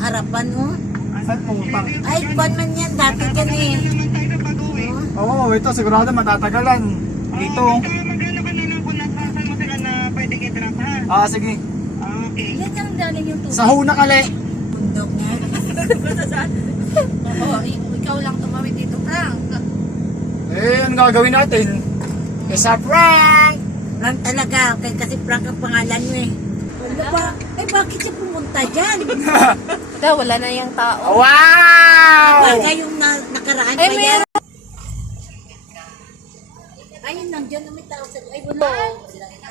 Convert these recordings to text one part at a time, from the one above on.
harapan, oh. Saan pumutang? Ay, kwan man yan. Dati dyan eh. Oo, ito sigurado matatagalan. Dito. Magano ka na lang kung nasaan mo sila na pwede i-drop ha? Ah, sige. Okay. Yan yung galing yung tubig. Sa huna kali. Bundok nga. Oo, ikaw lang tumawid dito, Frank. Eh, ano gagawin natin? Isa prank! Frank talaga. Kasi Frank ang pangalan mo eh. Ano ba? Eh, bakit siya pumunta dyan? Daw, wala na yung tao. Wow! Baka yung nakaraan Ay, pa may yan. Ayun, nandiyan na may tao sa... Ay, wala.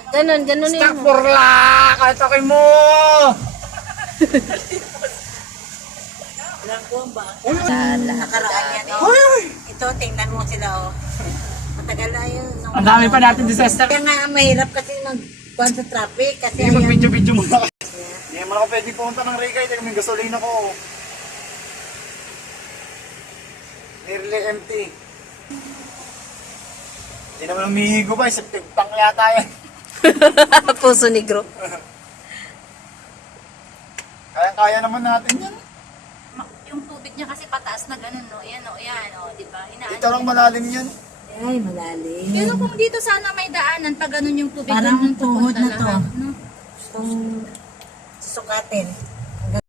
Ganon yun. Stop burla! Kalatakin mo! Alam ko ba? Uy, Nakaraan yan, oh. uy, uy! Ito, tingnan mo sila, oh. Matagal na yun. Ang dami pa natin disaster. Kaya nga, mahirap kasi mag-kuhan sa traffic. Kasi Sige, ayan. mag-video muna ka. Hindi naman ako pwede pumunta ng Rikay. Dahil may gasolina ko. Nearly empty. Hindi naman umihigo pa. Septic tank yata yan. Puso negro. Kaya naman natin yan. Yung tubig niya kasi pataas na ganun, no? Yan, di ba? Dito lang malalim yan. Ay, malalim. Pero kung dito sana may daanan, pag ganun yung tubig, Parang ganun tuhod papunta na to. lahat, no? Itong susukatin.